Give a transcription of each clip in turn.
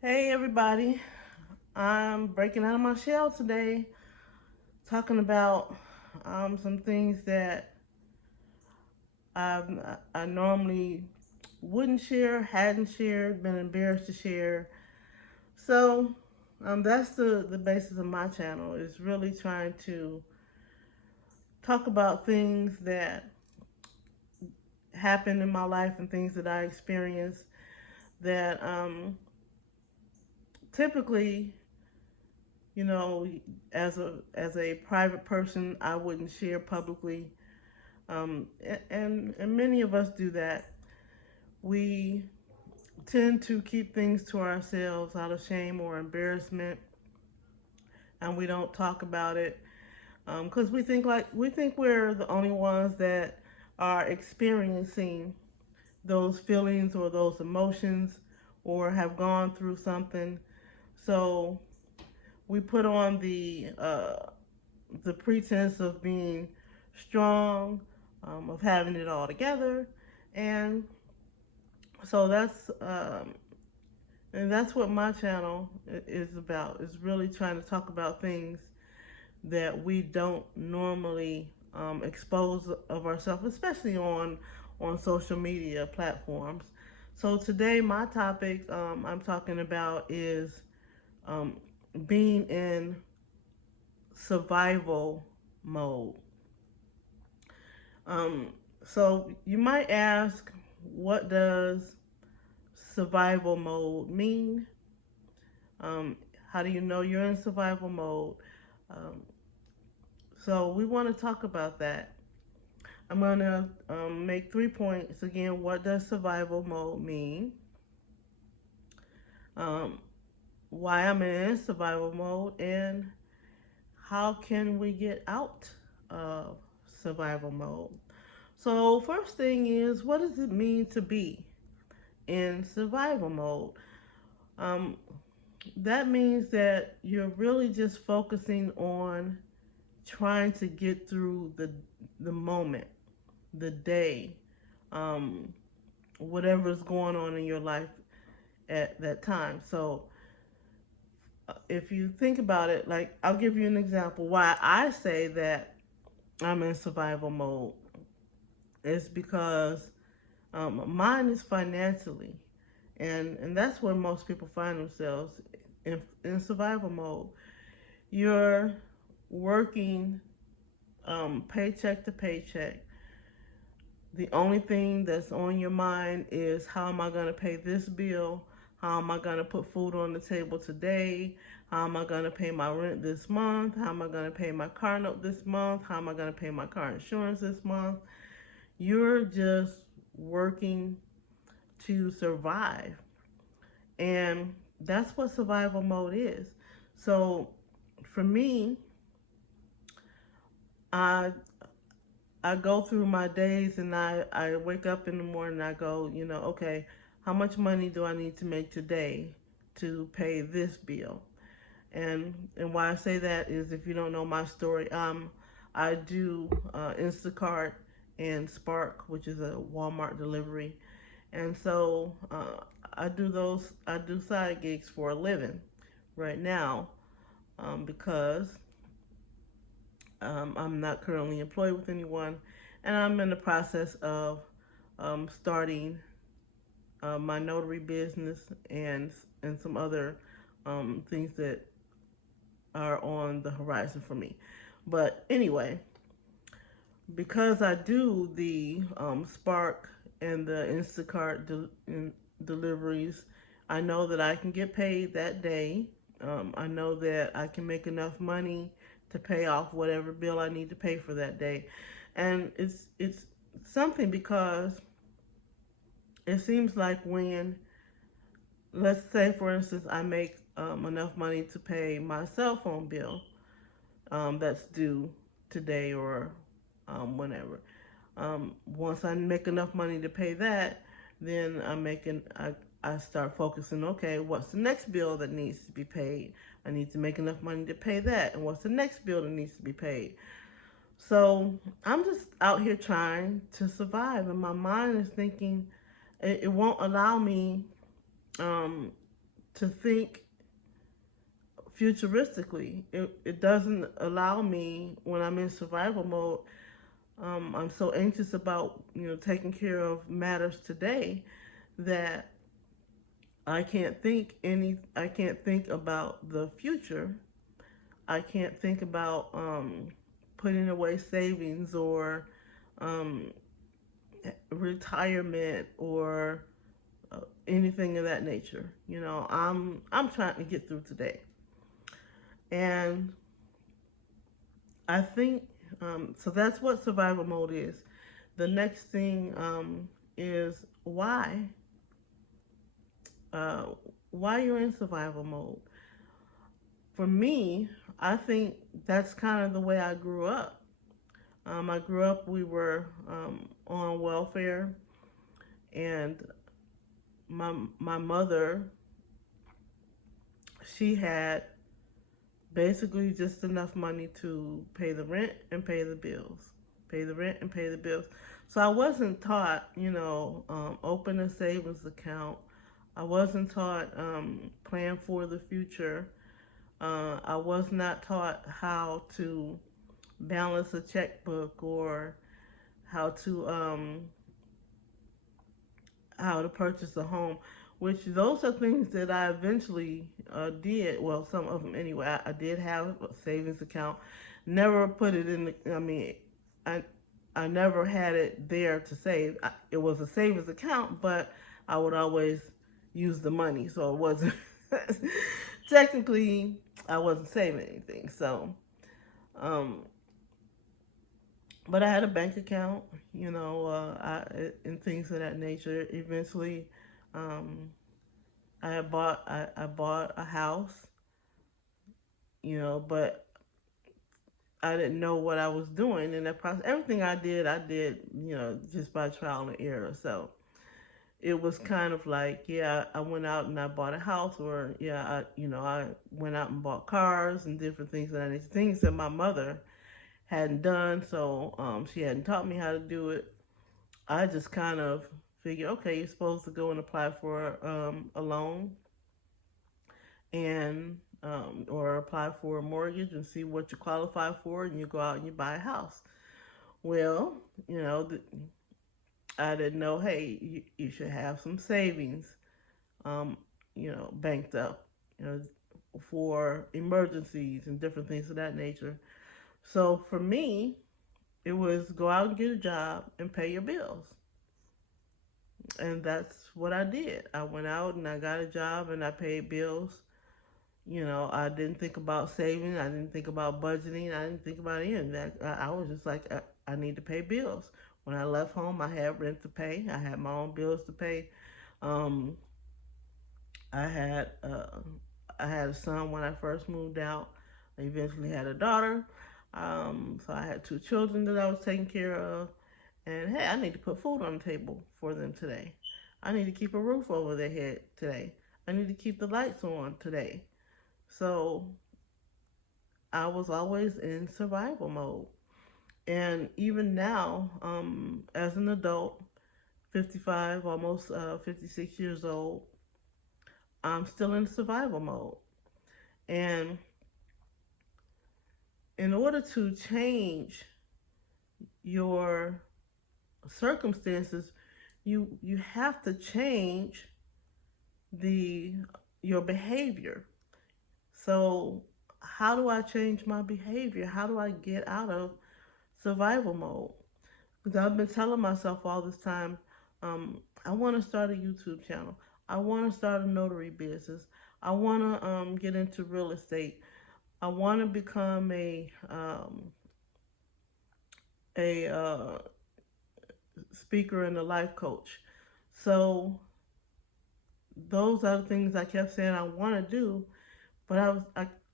Hey everybody, I'm breaking out of my shell today, talking about some things that I normally wouldn't share, hadn't shared, been embarrassed to share. So that's the basis of my channel, is really trying to talk about things that happened in my life and things that I experienced that typically, you know, as a private person, I wouldn't share publicly. And many of us do that. We tend to keep things to ourselves out of shame or embarrassment, and we don't talk about it because we think we're the only ones that are experiencing those feelings or those emotions or have gone through something. So we put on the pretense of being strong, of having it all together, and so that's what my channel is about. Is really trying to talk about things that we don't normally expose of ourselves, especially on social media platforms. So today, my topic I'm talking about is um, being in survival mode. Um, so you might ask, what does survival mode mean? Um, how do you know you're in survival mode? Um, so we want to talk about that. I'm going to make 3 points. Again, what does survival mode mean? Um, why I'm in survival mode, and how can we get out of survival mode? So, first thing is, what does it mean to be in survival mode? Um, that means that you're really just focusing on trying to get through the moment, the day, um, whatever is going on in your life at that time. So if you think about it, like, I'll give you an example why I say that I'm in survival mode. Is because mine is financially, and that's where most people find themselves in survival mode. You're working paycheck to paycheck. The only thing that's on your mind is, how am I going to pay this bill? How am I going to put food on the table today? How am I going to pay my rent this month? How am I going to pay my car note this month? How am I going to pay my car insurance this month? You're just working to survive. And that's what survival mode is. So for me, I I go through my days, and I wake up in the morning and I go, okay, how much money do I need to make today to pay this bill? And why I say that is, if you don't know my story, I do Instacart and Spark, which is a Walmart delivery. And so I do side gigs for a living right now, because I'm not currently employed with anyone, and I'm in the process of starting my notary business and some other things that are on the horizon for me. But anyway, because I do the Spark and the Instacart deliveries, I know that I can get paid that day. I know that I can make enough money to pay off whatever bill I need to pay for that day, and it's something, because it seems like, when, let's say for instance, I make enough money to pay my cell phone bill that's due today or whenever. Once I make enough money to pay that, then I start focusing. Okay, what's the next bill that needs to be paid? I need to make enough money to pay that, and what's the next bill that needs to be paid? So I'm just out here trying to survive, and my mind is thinking it won't allow me um, to think futuristically. It doesn't allow me when I'm in survival mode. I'm so anxious about taking care of matters today that I can't think about the future. I can't think about putting away savings or um, retirement or anything of that nature. I'm trying to get through today, and I think so. That's what survival mode is. The next thing is uh, why you're in survival mode. For me, I think that's kind of the way I grew up. I grew up, we were on welfare, and my mother, she had basically just enough money to pay the rent and pay the bills, pay the rent and pay the bills. So I wasn't taught, open a savings account. I wasn't taught plan for the future. I was not taught balance a checkbook or how to um, how to purchase a home, which those are things that I eventually did. Well, some of them anyway. I did have a savings account. Never put it in the. I mean, I I never had it there to save. It was a savings account, but I would always use the money, so it wasn't technically I wasn't saving anything. So, um, but I had a bank account, and things of that nature. Eventually, um, I bought a house, but I didn't know what I was doing in that process. Everything I did, just by trial and error. So it was kind of like, yeah, I went out and I bought a house, or yeah, I went out and bought cars and different things and that things that my mother hadn't done. So she hadn't taught me how to do it. I just kind of figured, okay, you're supposed to go and apply for a loan and or apply for a mortgage and see what you qualify for, and you go out and you buy a house. Well, I didn't know. Hey, you should have some savings, um, banked up, you know, for emergencies and different things of that nature. So for me, it was go out and get a job and pay your bills. And that's what I did. I went out and I got a job and I paid bills. I didn't think about saving. I didn't think about budgeting. I didn't think about any of that. I was just like, I need to pay bills. When I left home, I had rent to pay. I had my own bills to pay. Um, I had uh, I had a son when I first moved out. I eventually had a daughter. So I had two children that I was taking care of. And hey, I need to put food on the table for them today. I need to keep a roof over their head today. I need to keep the lights on today. So I was always in survival mode. And even now, as an adult, 55, almost 56 years old, I'm still in survival mode. And in order to change your circumstances, you have to change the your behavior. So how do I change my behavior? How do I get out of survival mode? Because I've been telling myself all this time, I want to start a YouTube channel. I want to start a notary business. I want to get into real estate. I want to become a speaker and a life coach. So those are the things I kept saying I want to do, but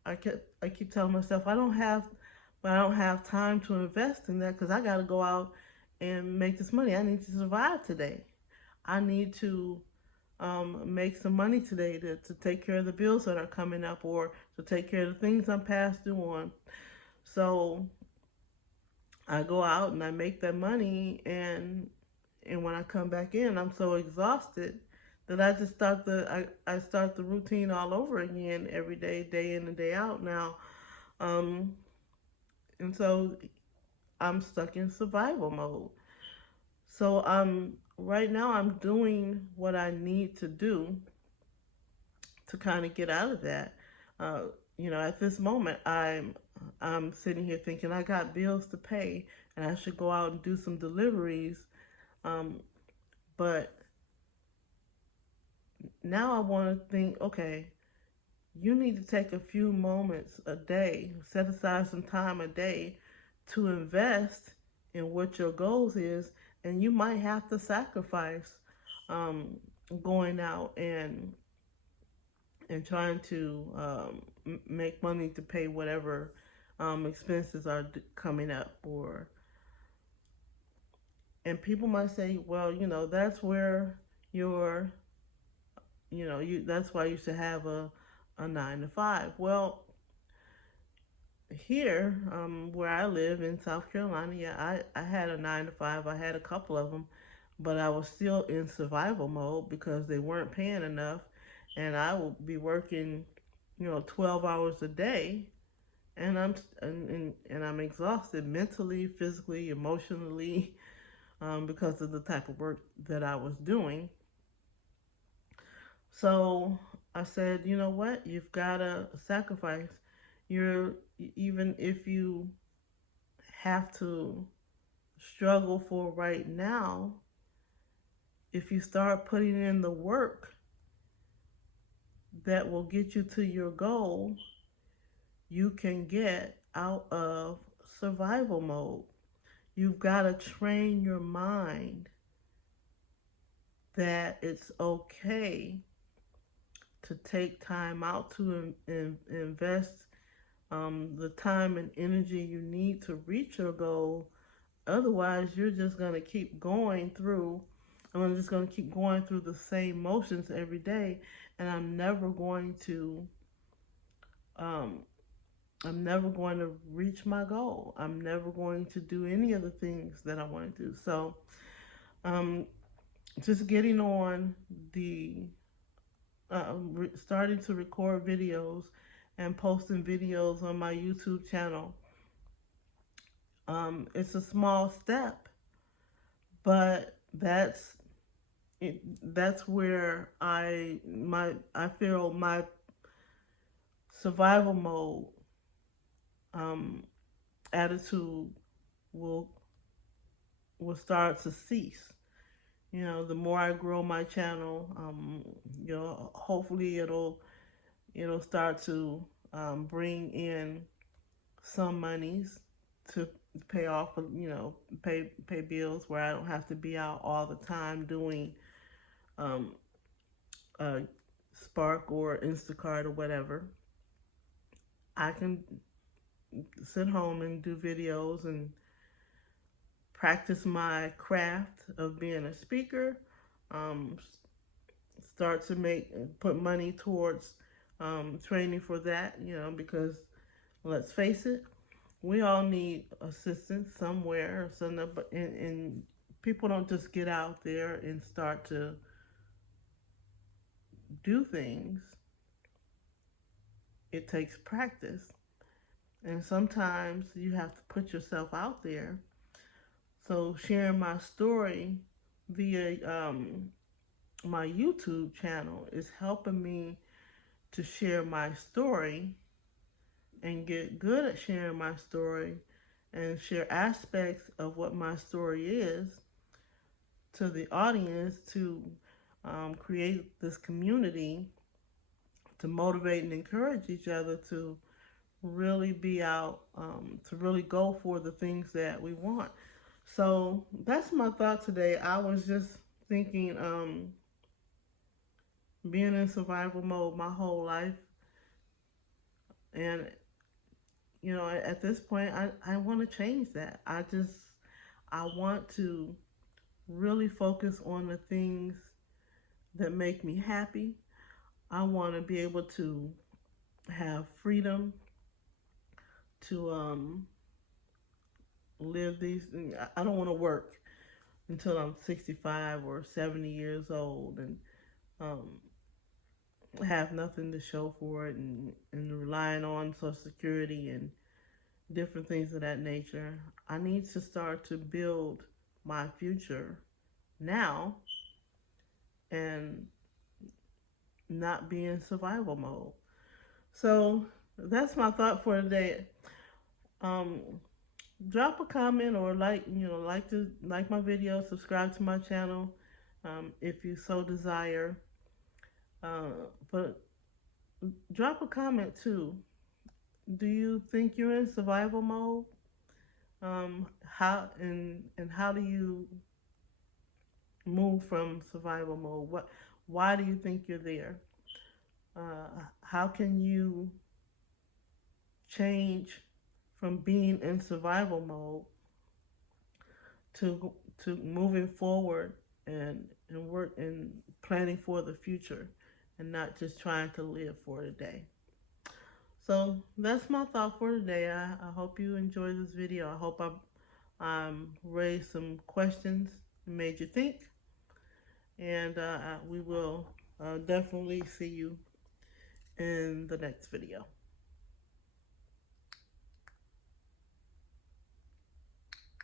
I keep telling myself I don't have time to invest in that because I got to go out and make this money. I need to survive today. I need to make some money today to take care of the bills that are coming up or to take care of the things I'm past due on. So I go out and I make that money, and when I come back in, I'm so exhausted that I just start I start the routine all over again every day, day in and day out now. Um, and so I'm stuck in survival mode. So right now I'm doing what I need to do to kind of get out of that. Uh, at this moment, I'm sitting here thinking I got bills to pay, and I should go out and do some deliveries. Um, but now I want to think, okay, you need to take a few moments a day, set aside some time a day to invest in what your goals is, and you might have to sacrifice um, going out and trying to make money to pay whatever expenses are coming up. Or and people might say, well, that's where your you that's why you should have a 9 to 5. Well, here where I live in South Carolina, yeah, I had a 9 to 5. I had a couple of them, but I was still in survival mode because they weren't paying enough, and I would be working 12 hours a day, and I'm exhausted mentally, physically, emotionally, because of the type of work that I was doing. So I said, you know what? You've got to sacrifice. You're Even if you have to struggle for right now, if you start putting in the work that will get you to your goal, you can get out of survival mode. You've got to train your mind that it's okay to take time out to invest the time and energy you need to reach your goal. Otherwise, you're just going to keep going through. I'm just going to keep going through the same motions every day, and um, I'm never going to reach my goal. I'm never going to do any of the things that I want to do. So, um, just getting on the starting to record videos and posting videos on my YouTube channel. It's a small step, but that's where I feel my survival mode um, attitude will start to cease. The more I grow my channel, hopefully it'll start to bring in some monies to pay off, pay bills where I don't have to be out all the time doing um, uh, Spark or Instacart or whatever. I can sit home and do videos and practice my craft of being a speaker. Um, Start to put money towards training for that. Because let's face it, we all need assistance somewhere. And people don't just get out there and start to do things. It takes practice, and sometimes you have to put yourself out there. So sharing my story via my YouTube channel is helping me to share my story and get good at sharing my story and share aspects of what my story is to the audience to create this community to motivate and encourage each other to really be out, to really go for the things that we want. So that's my thought today. I was just thinking, being in survival mode my whole life, and at this point, I want to change that. I want to really focus on the things that make me happy. I want to be able to have freedom to live these. I don't want to work until I'm 65 or 70 years old, and um, have nothing to show for it, and relying on Social Security and different things of that nature. I need to start to build my future now and not be in survival mode. So that's my thought for today. Um, Drop a comment or like my video, subscribe to my channel if you so desire. But drop a comment too. Do you think you're in survival mode? How do you move from survival mode? Why do you think you're there? How can you change from being in survival mode to moving forward and work and planning for the future and not just trying to live for today? So that's my thought for today. I hope you enjoyed this video. I hope I raised some questions and made you think. And we will definitely see you in the next video.